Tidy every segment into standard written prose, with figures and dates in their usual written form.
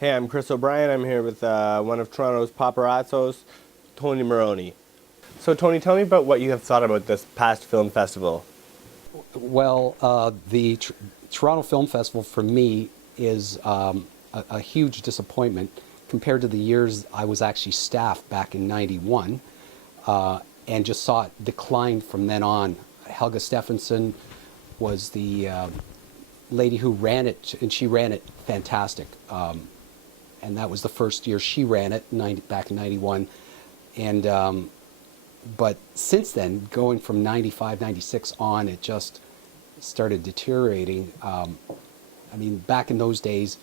Hey, I'm Chris O'Brien. I'm here with one of Toronto's paparazzos, Tony Maroney. So, Tony, tell me about what you have thought about this past film festival. Well, the Toronto Film Festival for me is a huge disappointment compared to the years I was actually staff back in '91, and just saw it decline from then on. Helga Stephenson was the lady who ran it, and she ran it fantastic. And that was the first year she ran it, back in '91. And but since then, going from '95, '96 on, it just started deteriorating. I mean, back in those days,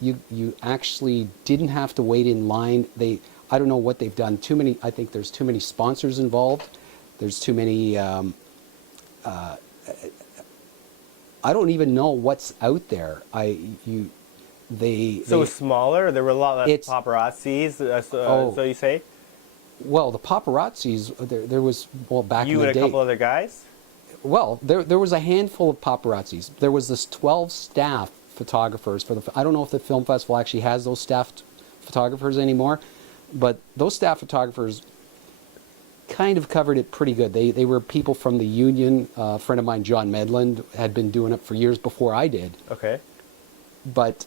you actually didn't have to wait in line. I don't know what they've done. I think there's too many sponsors involved. There's too many. I don't even know what's out there. So it was smaller? There were a lot less paparazzis, so you say? Well, the paparazzis, there was, back in the day. You and a couple other guys? Well, there was a handful of paparazzis. There was this 12 staff photographers I don't know if the film festival actually has those staffed photographers anymore, but those staff photographers kind of covered it pretty good. They were people from the union. A friend of mine, John Medland, had been doing it for years before I did. Okay. But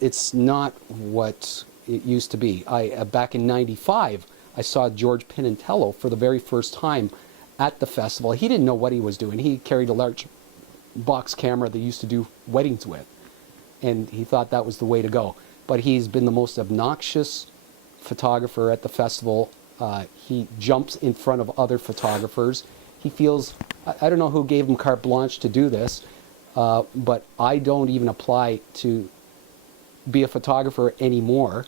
it's not what it used to be. Back in '95, I saw George Pinantello for the very first time at the festival. He didn't know what he was doing. He carried a large box camera they used to do weddings with, and he thought that was the way to go. But he's been the most obnoxious photographer at the festival. He jumps in front of other photographers. He feels, I don't know who gave him carte blanche to do this, but I don't even apply to be a photographer anymore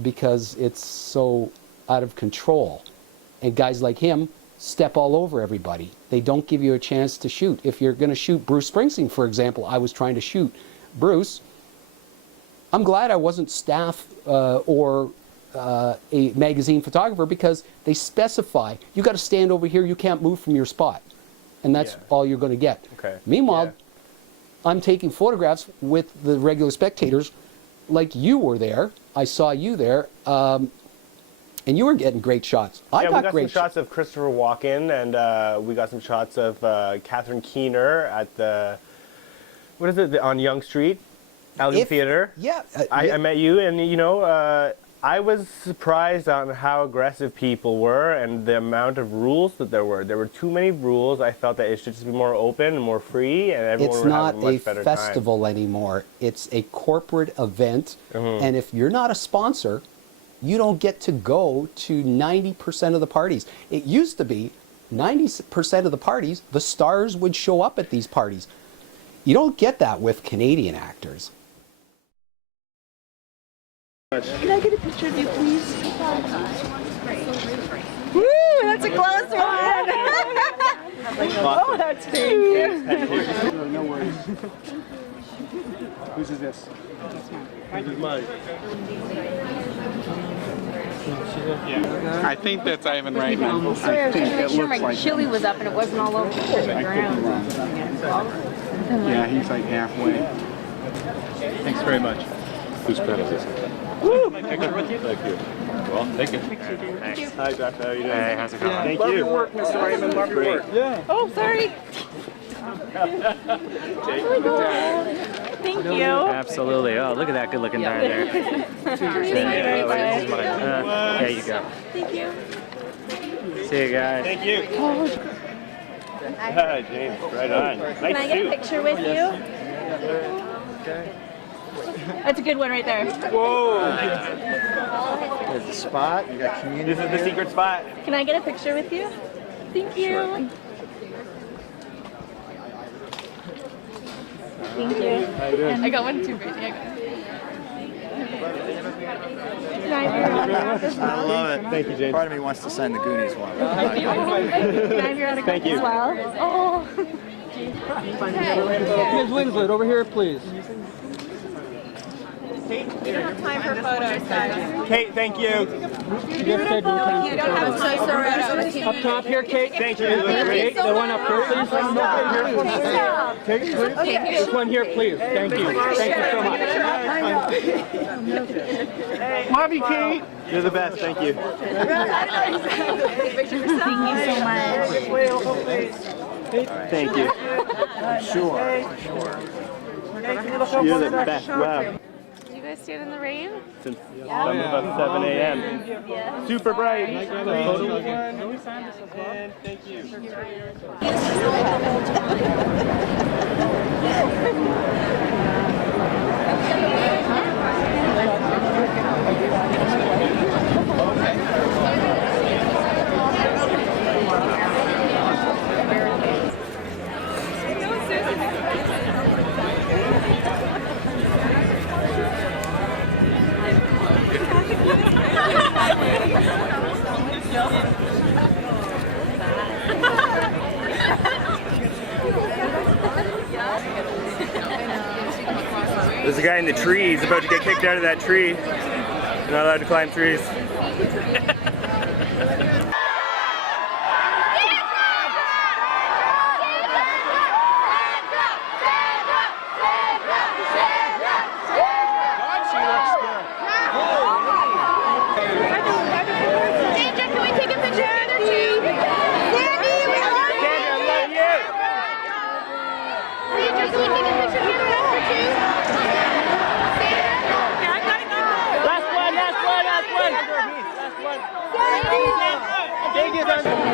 because it's so out of control. And guys like him step all over everybody. They don't give you a chance to shoot. If you're going to shoot Bruce Springsteen, for example, I was trying to shoot Bruce. I'm glad I wasn't staff or a magazine photographer, because they specify you got to stand over here, you can't move from your spot, and that's all you're going to get. Okay. Meanwhile, I'm taking photographs with the regular spectators, like you were there. I saw you there, and you were getting great shots. We got some shots of Christopher Walken, and we got some shots of Catherine Keener at the, what is it, on Yonge Street, Elgin Theatre. Yeah. I met you, and you know, I was surprised on how aggressive people were and the amount of rules that there were. There were too many rules. I felt that it should just be more open and more free, and everyone would have a much better time. It's not a festival anymore. It's a corporate event, and if you're not a sponsor, you don't get to go to 90% of the parties. It used to be 90% of the parties, the stars would show up at these parties. You don't get that with Canadian actors. Can I get a picture of you, please? Woo, that's a close one. Oh, that's cute. No worries. Whose is this? This is mine. I think that's Ivan right now. Sorry, I was trying to make sure my chili was up and it wasn't all over the ground. Yeah, he's like halfway. Thanks very much. Whose pen is this? Woo! Thank you. Well, thank you. Thank you. Hi, Jeff. How are you doing? Hey, how's it going? Thank you. Love your work, Mr. Raymond. Love your work. Yeah. Oh, sorry. Thank you. Absolutely. Oh, look at that good-looking guy there. Thank you very much. There you go. Thank you. See you guys. Thank you. Hi, James. Right on. Can I get a picture with you? That's a good one right there. Whoa! There's the spot. You got community. This is the secret spot. Can I get a picture with you? Thank you. Sure. Thank you. How you doing? I got one too, Brittany. Can I have your autograph as well? I love it. Thank you, James. Part of me wants to sign the Goonies one. Can I have your autograph Thank you. as well? Oh. Ms. Winslet, over here, please. Time for photos, guys. Kate, thank you. I'm so sorry. Up top here, Kate. Thank you. Kate, the one up here, please. Kate, please. This one here, please. Thank you. Thank you so much. Love you, Kate. You're the best. Thank you. Thank you. Sure. You're the best. Wow. Did you guys stand in the rain? Since some of us 7 a.m. Super bright. Thank you. There's a guy in the tree. He's about to get kicked out of that tree. You're not allowed to climb trees. Sandra, can we take a picture together too? Sandy, we love you! Sandra, I love you! Sandra, can we take a picture together too? Last one. Sandy! Last one.